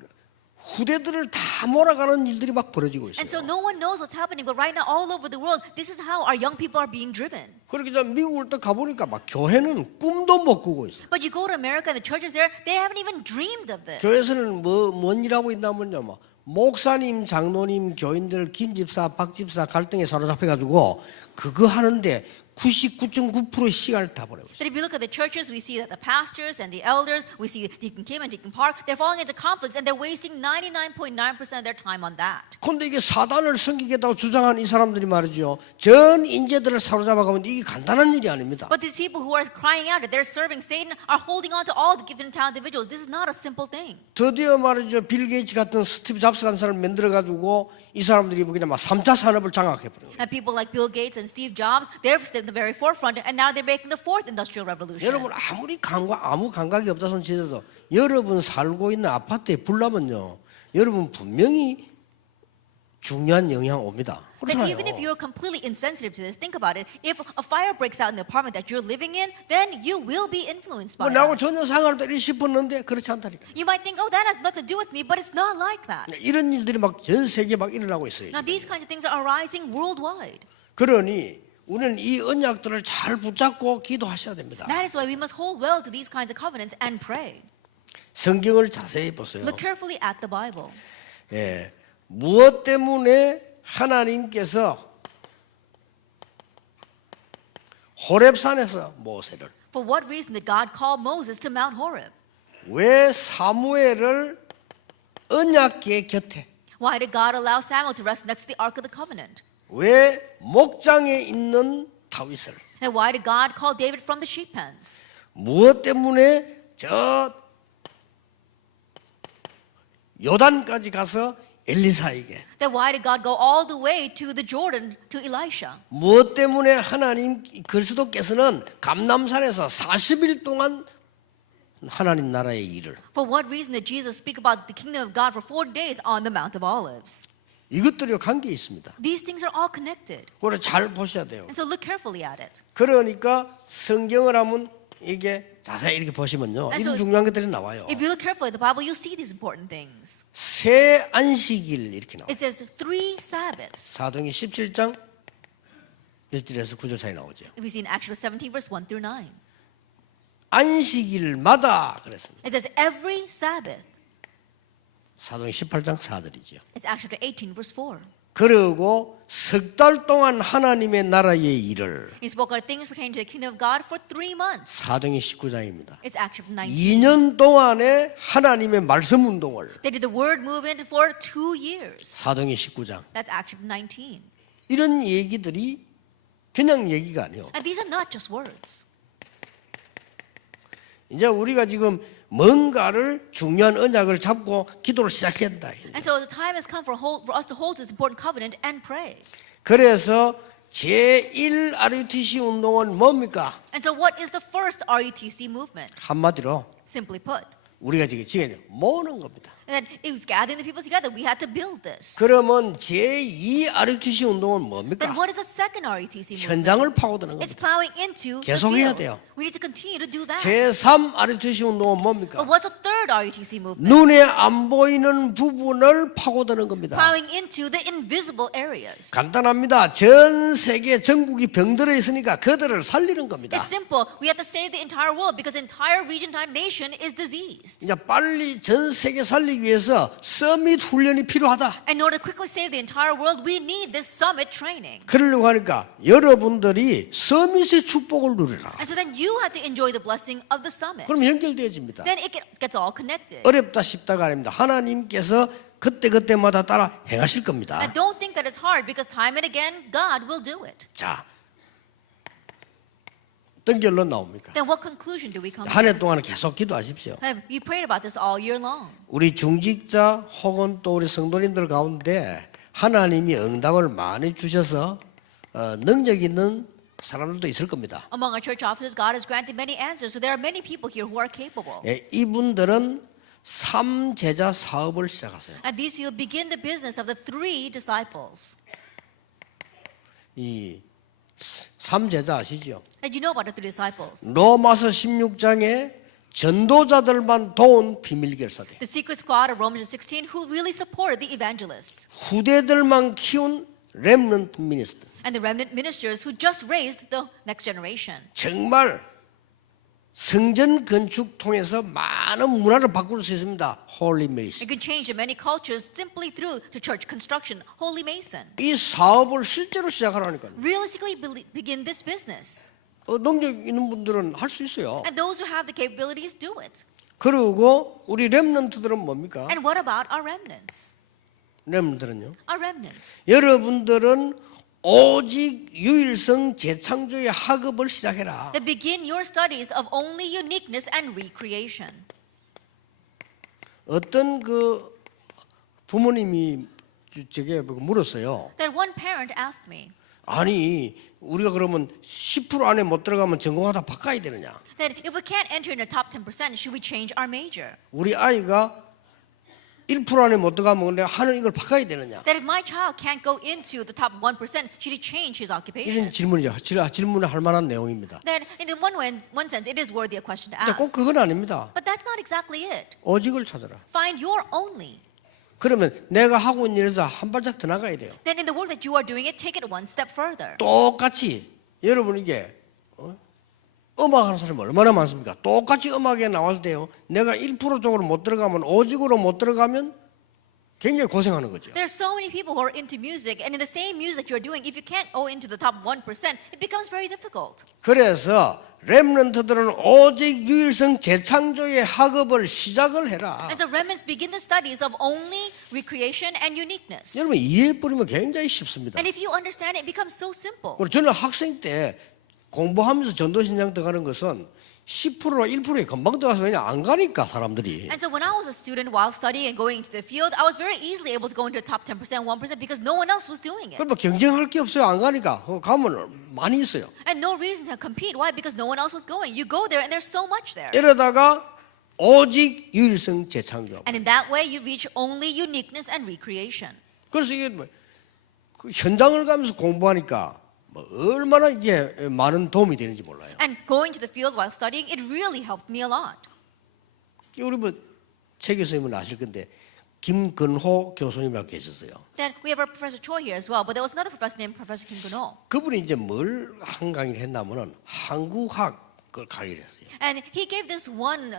후대들을 다 몰아가는 일들이 막 벌어지고 And so 있어요. no one knows what's happening, but right now all over the world, this is how our young people are being driven. 그렇게 좀 미국을 또 가보니까 막 교회는 꿈도 못 꾸고 있어요. But you go to America and the churches there, they haven't even dreamed of this. 교회에서는 뭔 일하고 있냐면요, 뭐 목사님, 장로님, 교인들, 김 집사, 박 집사 갈등에 사로잡혀가지고 그거 하는데 99.9%의 시간을 다 보내고 있어요. That if you look at the churches, we see that the pastors and the elders, we see Deacon Kim and Deacon Park, they're falling into conflicts and they're wasting 99.9% of their time on that. 그런데 이게 사단을 섬기겠다고 주장한 이 사람들이 말이죠. 전 인재들을 사로잡아가면 이게 간단한 일이 아닙니다. But these people who are crying out that they're serving Satan are holding on to all the gifted and talented individuals. This is not a simple thing. 드디어 말이죠. 빌 게이츠 같은 스티브 잡스 같은 사람을 만들어가지고 이 사람들이 뭐 그냥 막 3차 산업을 장악해버려요. And people like Bill Gates and Steve Jobs, they're in the very forefront, and now they're making the fourth industrial revolution. 여러분 아무리 아무 감각이 없다 손 치더라도 여러분 살고 있는 아파트에 불 나면요. 여러분 분명히 중요한 영향 옵니다. That even if 그렇잖아요. you're completely insensitive to this, think about it. If a fire breaks out in the apartment that you're living in, then you will be influenced 뭐 by 나하고 that. 전혀 상관없다 이렇게 싶었는데 그렇지 않다니까. You might think, oh, that has nothing to do with me, but it's not like that. 이런 일들이 막 전 세계에 막 일어나고 있어요. Now, these kinds of things are arising worldwide. 그러니 우리는 이 언약들을 잘 붙잡고 기도하셔야 됩니다. That is why we must hold well to these kinds of covenants and pray. 성경을 자세히 보세요. Look carefully at the Bible. 예, 무엇 때문에 하나님께서 호렙산에서 모세를 For what reason did God call Moses to Mount Horeb? 왜 사무엘을 언약궤 곁에 Why did God allow Samuel to rest next to the Ark of the Covenant? 왜 목장에 있는 다윗을 And why did God call David from the sheep pens? 무엇 때문에 저 요단까지 가서 엘리사에게 Then why did God go all the way to the Jordan to Elisha? 무엇 때문에 하나님 그리스도께서는 감람산에서 40일 동안 하나님 나라의 일을 For what reason did Jesus speak about the kingdom of God for 40 days on the Mount of Olives? 이것들이 관계 있습니다. These things are all connected. 그걸 잘 보셔야 돼요. And so look carefully at it. 그러니까 성경을 하면 이게 자세히 이렇게 보시면요. And 이런 so- 중요한 것들이 나와요. If you look carefully at the Bible, you'll see these important things. 새 안식일 이렇게 나와요. It says 3 Sabbaths. 사도행전 17장 1절에서 9절 사이 나오죠. If we see in Acts chapter 17, verse 1 through 9. 안식일마다 그랬습니다. It says every Sabbath. 사도행전 18장 4절이죠. It's Acts chapter 18, verse 4. 그리고 석 달 동안 하나님의 나라의 일을 He spoke of things pertaining to the kingdom of God for 3 months. 사도행전 19장입니다. It's Acts chapter 19. 2년 동안에 하나님의 말씀 운동을 They did the word movement for 2 years. 사도행전 19장 That's Acts chapter 19. 이런 얘기들이 그냥 얘기가 아니에요. And these are not just words. 이제 우리가 지금 뭔가를 중요한 언약을 잡고 기도를 시작해야 된다. And so the time has come for us to hold this important covenant and pray. 그래서 제1 RUTC 운동은 뭡니까? And so what is the first RUTC movement? 한마디로 Simply put, 우리가 지금 모으는 겁니다. and that it was gathering the people together. We had to build this. 그러면 제2 RUTC 운동은 Then 뭡니까? what is the second RUTC movement? 현장을 파고드는 It's 겁니다. plowing into the 계속해야 field. 돼요. We need to continue to do that. 제3 RUTC 운동은 뭡니까? But what's the third RUTC movement? 눈에 안 보이는 부분을 파고드는 겁니다. Plowing into the invisible areas. 간단합니다. 전 세계 전국이 병들어 있으니까 그들을 살리는 겁니다. It's simple. We have to save the entire world because the entire region, entire nation is diseased. 이제 빨리 전 세계 살리기 위해서 서밋 훈련이 필요하다. And in order to quickly save the entire world, we need this summit training. 그러려고 하니까 여러분들이 서밋의 축복을 누리라. And so then you have to enjoy the blessing of the summit. 그럼 연결되어집니다. Then it gets all connected. 어렵다 싶다가 아닙니다. 하나님께서 그때마다 따라 행하실 겁니다. And don't think that it's hard because time and again, God will do it. 자, 어떤 결론 나옵니까? Then what conclusion do we come 한 to? 해 동안 계속 기도하십시오. You prayed about this all year long. 우리 중직자 혹은 또 우리 성도님들 가운데 하나님이 응답을 많이 주셔서 능력 있는 사람들도 있을 겁니다. Among our church officers, God has granted many answers. So there are many people here who are capable. 예, 이분들은 3제자 사업을 시작하세요. And these people begin the business of the 3 disciples. 이 3제자 아시죠? And you know about the 3 disciples. 로마서 16장에 전도자들만 도운 비밀 결사대. The secret squad of Romans 16 who really supported the evangelists. 후대들만 키운 렘넌트 미니스터. And the remnant ministers who just raised the next generation. 정말 성전 건축 통해서 많은 문화를 바꿀 수 있습니다. 홀리 메이슨. It could change in many cultures simply through the church construction. Holy Mason. 이 사업을 실제로 시작하라니까요. Realistically begin this business. 능력 있는 분들은 할 수 있어요. And those who have the capabilities do it. 그리고 우리 렘넌트들은 뭡니까? And what about our remnants? 렘넌트는요. Our remnants. 여러분들은 오직 유일성 재창조의 학업을 시작해라. That begin your studies of only uniqueness and recreation. 어떤 그 부모님이 제게 물었어요. Then one parent asked me 아니 우리가 그러면 10% 안에 못 들어가면 전공하다 바꿔야 되느냐? that if we can't enter in the top 10%, should we change our major? 우리 아이가 1% 안에 못 들어가면 내가 하는 이걸 바꿔야 되느냐? That if my child can't go into the top 1%, should he change his occupation? 이런 질문이죠. 질문을 할 만한 내용입니다. Then in one sense, it is worthy a question to 근데 꼭 ask. 그건 아닙니다. But that's not exactly it. 오직을 찾아라. Find your only. 그러면 내가 하고 있는 일에서 한 발짝 더 나가야 돼요. Then in the work that you are doing it, take it one step further. 똑같이 여러분 이게 음악 하는 사람이 얼마나 많습니까? 똑같이 음악에 나왔을 때요. 내가 1% 쪽으로 못 들어가면 오직으로 못 들어가면 굉장히 고생하는 거죠. There's so many people who are into music, and in the same music you're doing, if you can't go into the top 1%, it becomes very difficult. 그래서 렘넌트들은 오직 유일성 재창조의 학업을 시작을 해라. And so remnants begin the studies of only recreation and uniqueness. 여러분 이해해버리면 굉장히 쉽습니다. And if you understand it, it becomes so simple. 그리고 저는 학생 때 공부하면서 전도신장 들어가는 것은 10%나 1%에 금방 들어가서 왜냐 안 가니까 사람들이. And so when I was a student while studying and going into the field, I was very easily able to go into the top 10%, 1% because no one else was doing it. 그럼 경쟁할 게 없어요. 안 가니까 가면 많이 있어요. And no reason to compete. Why? Because no one else was going. You go there and there's so much there. 이러다가 오직 유일성 재창조. And in that way, you reach only uniqueness and recreation. 그래서 이게 그 현장을 가면서 공부하니까 얼마나 이게 많은 도움이 되는지 몰라요. And going to the field while studying, it really helped me a lot. 우리 최 교수님은 아실 건데 김근호 교수님이라고 계셨어요. Then we have our Professor Choi here as well, but there was another professor named Professor Kim Gun-ho. 그분이 이제 뭘 한 강의를 했냐면은 한국학을 강의를 했어요. And he gave this one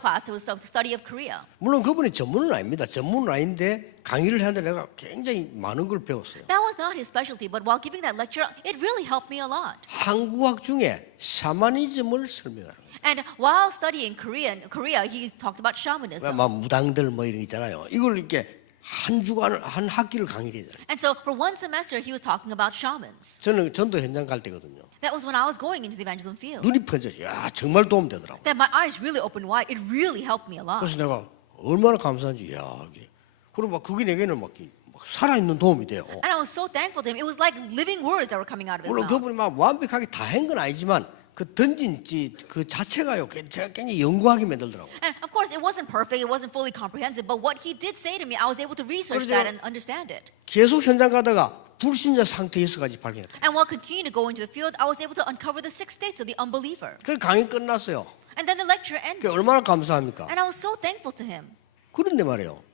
class. It was the study of Korea. 물론 그분이 전문은 아닙니다. 전문은 아닌데 강의를 하는데 내가 굉장히 많은 걸 배웠어요. That was not his specialty, but while giving that lecture, it really helped me a lot. 한국학 중에 샤머니즘을 설명하는 거예요. And while studying Korea, he talked about shamanism. 막 무당들 뭐 이런 거 있잖아요. 이걸 이렇게 한 주간 한 학기를 강의를 해야 And so for one semester, he was talking about shamans. 저는 전도 현장 갈 때거든요. That was when I was going into the evangelism field. 눈이 번져서 야 정말 도움되더라고. That my eyes really opened wide. It really helped me a lot. 그래서 내가 얼마나 감사한지 야 그리고 막 그게 내게는 막 살아있는 도움이 돼요. And I was so thankful to him. It was like living words that were coming out of his 물론 mouth. 그분이 막 완벽하게 다 한 건 아니지만 그 던진 그 자체가요 제가 굉장히 연구하게 만들더라고. And of course, it wasn't perfect. It wasn't fully comprehensive. But what he did say to me, I was able to research 그러죠. that and understand it. 계속 현장 가다가 불신자 상태 6가지 발견했다. And while continuing to go into the field, I was able to uncover the 6 states of the unbeliever. 그 강의 끝났어요. And then the lecture 그 ended. 얼마나 감사합니까? And I was so thankful to him. 그런데 말이에요.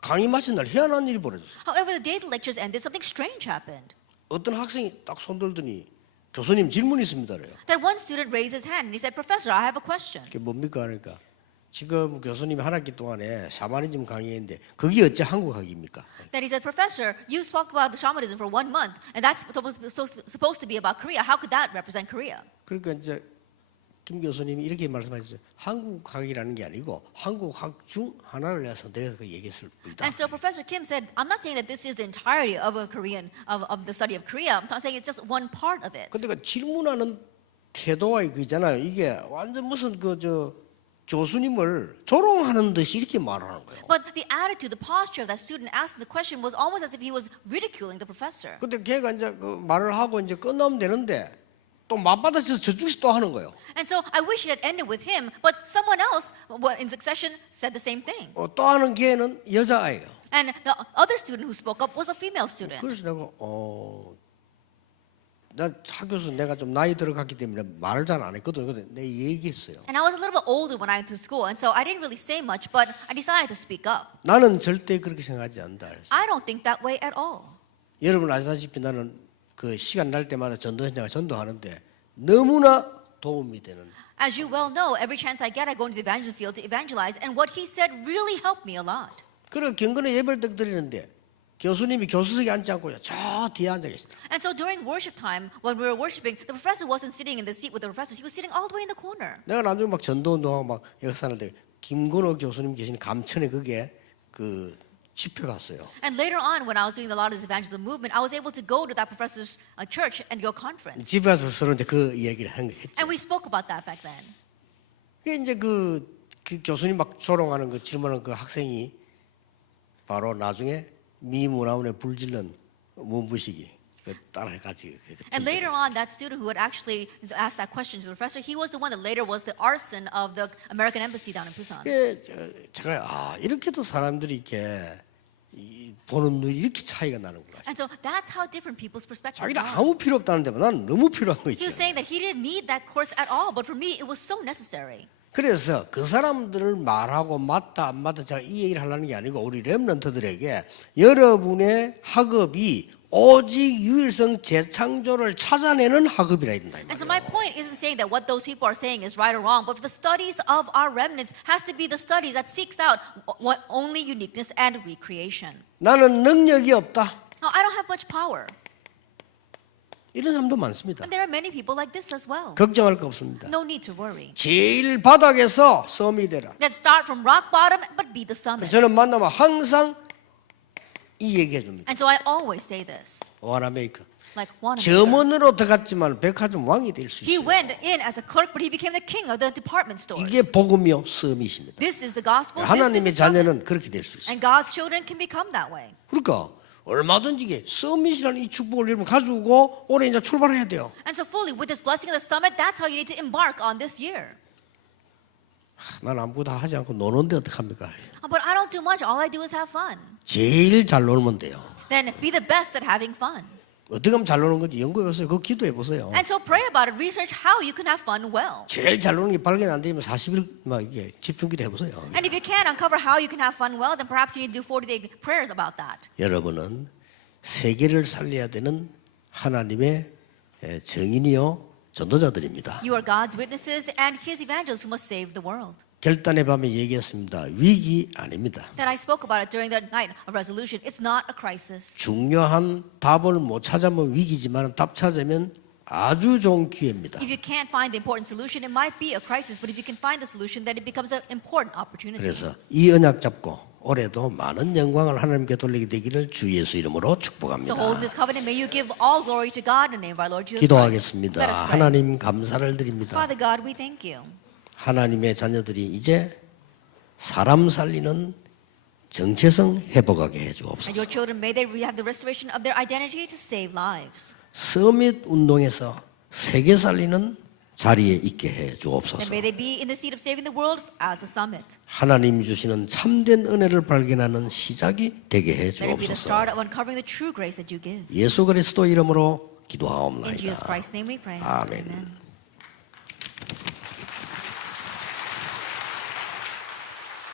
강의 마친 날 희한한 일이 벌어졌어요. However, the day the lectures ended, something strange happened. 어떤 학생이 딱 손들더니 교수님 질문이 있습니다. 그래요. That one student raised his hand and he said, Professor, I have a question. 그게 뭡니까? 그러니까 지금 교수님이 한 학기 동안에 샤머니즘 강의했는데 그게 어째 한국학입니까? Then he said, Professor, you spoke about shamanism for 1 month, and that's supposed to be about Korea. How could that represent Korea? 그러니까 이제 김 교수님이 이렇게 말씀하셨어요. 한국학이라는 게 아니고 한국학 중 하나를 내가 선택해서 그 얘기했을 뿐이다. And so Professor Kim said, I'm not saying that this is the entirety of a Korean, of the study of Korea. I'm not saying it's just one part of it. 근데 그 질문하는 태도가 이거 있잖아요. 이게 완전 무슨 교수님을 조롱하는 듯이 이렇게 말하는 거예요. But the attitude, the posture of that student asking the question was almost as if he was ridiculing the professor. 근데 걔가 이제 그 말을 하고 이제 끝나면 되는데 또 맞받아서 저쪽에서 또 하는 거예요. And so I wish it had ended with him, but someone else in succession said the same thing. 또 하는 걔는 여자아이예요. And the other student who spoke up was a female student. 그래서 내가 난 학교에서 내가 좀 나이 들어갔기 때문에 말을 잘 안 했거든. 근데 내 얘기했어요. And I was a little bit older when I went to school, and so I didn't really say much, but I decided to speak up. 나는 절대 그렇게 생각하지 않는다. 그랬어요. I don't think that way at all. 여러분 아시다시피 나는 그 시간 날 때마다 전도 현장을 전도하는데 너무나 도움이 되는. As you well know, every chance I get, I go into the evangelism field to evangelize, and what he said really helped me a lot. 그리고 경건에 예배를 딱 드리는데 교수님이 교수석에 앉지 않고 저 뒤에 앉아 계시다. And so during worship time, when we were worshiping, the professor wasn't sitting in the seat with the professors. He was sitting all the way in the corner. 내가 나중에 막 전도운동하고 막 역사할 때 김건호 교수님 계신 감천에 그게 그 집회 갔어요. And later on, when I was doing a lot of this evangelism movement, I was able to go to that professor's church and go conference. 집에 가서 서로 이제 그 얘기를 했죠. And we spoke about that back then. 그게 이제 그 교수님 막 조롱하는 그 질문하는 그 학생이 바로 나중에 미 문화원에 불질른 문부식이 따라 같이. And later on, that student who had actually asked that question to the professor, he was the one that later was the arson of the American embassy down in Busan. 제가 이렇게도 사람들이 이렇게 보는 눈이 이렇게 차이가 나는구나. And so that's how different people's perspectives 자기는 are. 아무 필요 없다는데 난 너무 필요한 거 He 있죠. was saying that he didn't need that course at all, but for me, it was so necessary. 그래서 그 사람들을 말하고 맞다 안 맞다 제가 이 얘기를 하려는 게 아니고 우리 랩런트들에게 여러분의 학업이 오직 유일성 재창조를 찾아내는 학업이라 된다. And so my point isn't saying that what those people are saying is right or wrong, but the studies of our remnants has to be the studies that seeks out what only uniqueness and recreation. 나는 능력이 없다. Now, I don't have much power. 이런 사람도 많습니다. And there are many people like this as well. 걱정할 거 없습니다. No need to worry. 제일 바닥에서 섬이 되라. Let's start from rock bottom, but be the summit. 저는 만나면 항상 이 얘기해 줍니다. And so I always say this, 원아메이커. like one. 점원으로 들어갔지만 백화점 왕이 될 수 He 있어요. went in as a clerk, but he became the king of the department stores. 이게 복음이요 섬이십니다. This is the gospel. This is 하나님의 the summit. 자녀는 그렇게 될 수 있어요. And God's children can become that way. 그러니까 얼마든지 이게 서밋이라는 이 축복을 여러분 가지고 올해 이제 출발해야 돼요. And so fully, with this blessing of the summit, that's how you need to embark on this year. 난 아무것도 하지 않고 노는데 어떡합니까? But I don't do much. All I do is have fun. 제일 잘 놀면 돼요. Then be the best at having fun. 어떻게 하면 잘 노는 건지 연구해보세요. 그거 기도해보세요. And so pray about it. Research how you can have fun well. 제일 잘 노는 게 발견 안 되면 40일 막 이게 집중기도 해보세요. And if you can't uncover how you can have fun well, then perhaps you need to do 40-day prayers about that. 여러분은 세계를 살려야 되는 하나님의 증인이요 전도자들입니다. You are God's witnesses and His evangelists who must save the world. 결단의 밤에 얘기했습니다. 위기 아닙니다. That I spoke about it during the night of resolution. It's not a crisis. 중요한 답을 못 찾으면 위기지만 답 찾으면 아주 좋은 기회입니다. If you can't find the important solution, it might be a crisis. But if you can find the solution, then it becomes an important opportunity. 그래서 이 언약 잡고 올해도 많은 영광을 하나님께 돌리게 되기를 주 예수 이름으로 So 축복합니다. holding this covenant, may you give all glory to God in the name of our Lord Jesus Christ. 기도하겠습니다. Let us pray. 하나님 감사를 드립니다. Father God, we thank you. 하나님의 자녀들이 이제 사람 살리는 정체성 회복하게 And 해주옵소서. your children, may they have the restoration of their identity to save lives. 서밋 운동에서 세계 살리는 자리에 있게 해 And 주옵소서. may they be in the seat of saving the world as the summit. 하나님 주시는 참된 은혜를 발견하는 시작이 되게 해 Let it be the 주옵소서. start of uncovering the true grace that you give. 예수 그리스도 이름으로 In 기도하옵나이다. Jesus Christ's name we pray. 아멘. Amen.